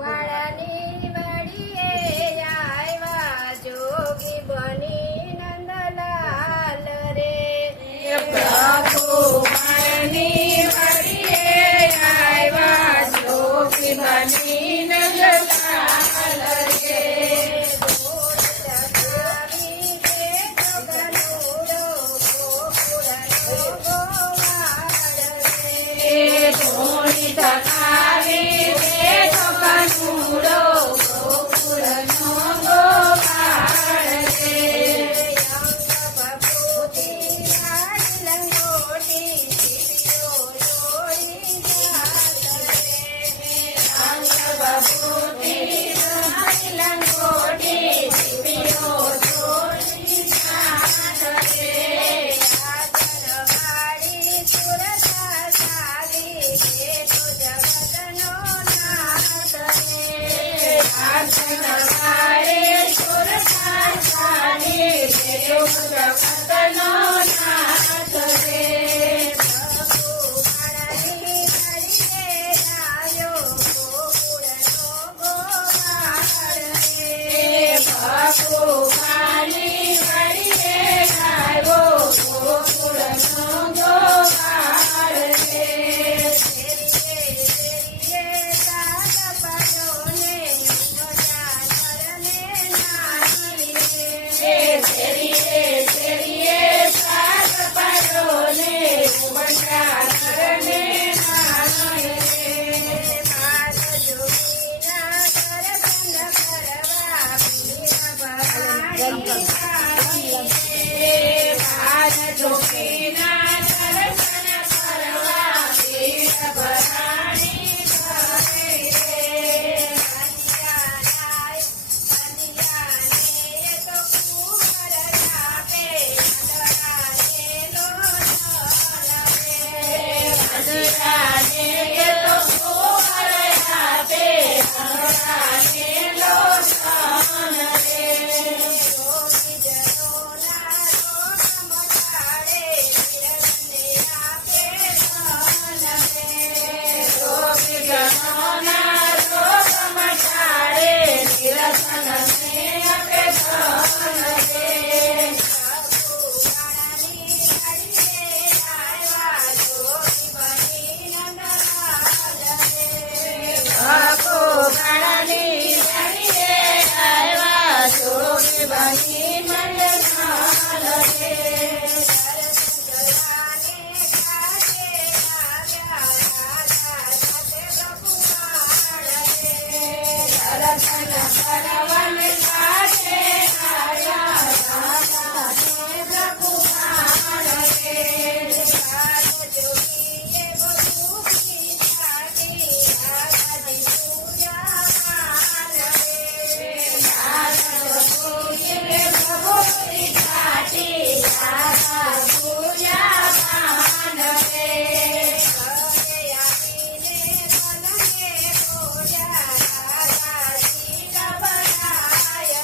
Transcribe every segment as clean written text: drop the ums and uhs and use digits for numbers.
પ્રકુવાળાની વાડીએ આવ્યા જોગી બની નંદલાલ રે. પ્રકુવાળાની વાડીએ આવ્યા જોગી બની નંદલાલ રે. ધોણી તકાવી દે તો કનુડો ગોકુળનો ગોપાળ રે. અંગ ભભૂતિ લાડી લંગોટી દીવીઓ જોડી જાત રે. અંગ ભભૂતિ લાડી લંગોટી દીવીઓ જોડી જાત રે. આંગણવાડી સુરતા સાવી દે તો જગતનો નાથ રે. આંગણવાડી સુરતા સાવી દે તો જગતનો નાથ રે. પ્રકુવાળાની વાડીએ આવ્યો ગોકુળનો ગોપાળ રે. પ્રકુવાળાની વાડીએ આવ્યો ગોકુળનો ગોપાળ રે. શેરીએ સાત પરોને મોજા નરને નાની રે. શેરીએ સાત પરોને મોજા નરને નાની રે. બાલ જોગીના દર્શન કરવા ભીમ ભવાની વાળી રે. બાલ જોગીના દર્શન કરવા ભીમ ભવાની વાળી રે. કંડિયાને તો કુંવર આપે નંદલાલે લો ધન રે. કંડિયાને તો કુંવર આપે નંદલાલે લો ધન રે. જોગીજનોના રોગ મટાડે નિરંજને આપે ધન રે. જોગીજનોના રોગ મટાડે નિરંજને આપે ધન રે. પ્રકુવાળાની વાડીએ આવ્યા જોગી બની નંદલાલ રે. પ્રકુવાળાની વાડીએ આવ્યા જોગી બની નંદલાલ રે. દર્શન જવાને કાજે આવ્યા રાધા સાથે પ્રકુવાળ રે. દર્શન કરવાને કાજે આવ્યા રાધા સાથે પ્રકુવાળ રે. બાલ જોગીએ બધું પીછાડી રાધાજી પૂજામાન રે. બાલ જોગીએ બધું પીછાડી રાધા પૂજામાન રે. ઘરે આવીને મનને બોલ્યા રાધાજી ગભરાય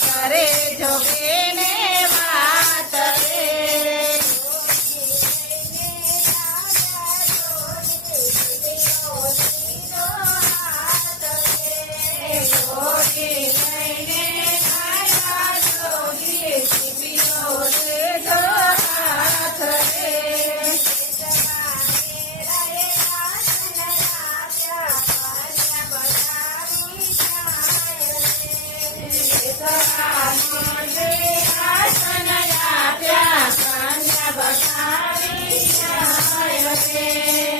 કરે જોગીને વાત રે જોગી લઈને આવ્યા જોગી શિબિરો છે જો હાથ રે આસન આપ્યા કન્યા બતાવી જાય રે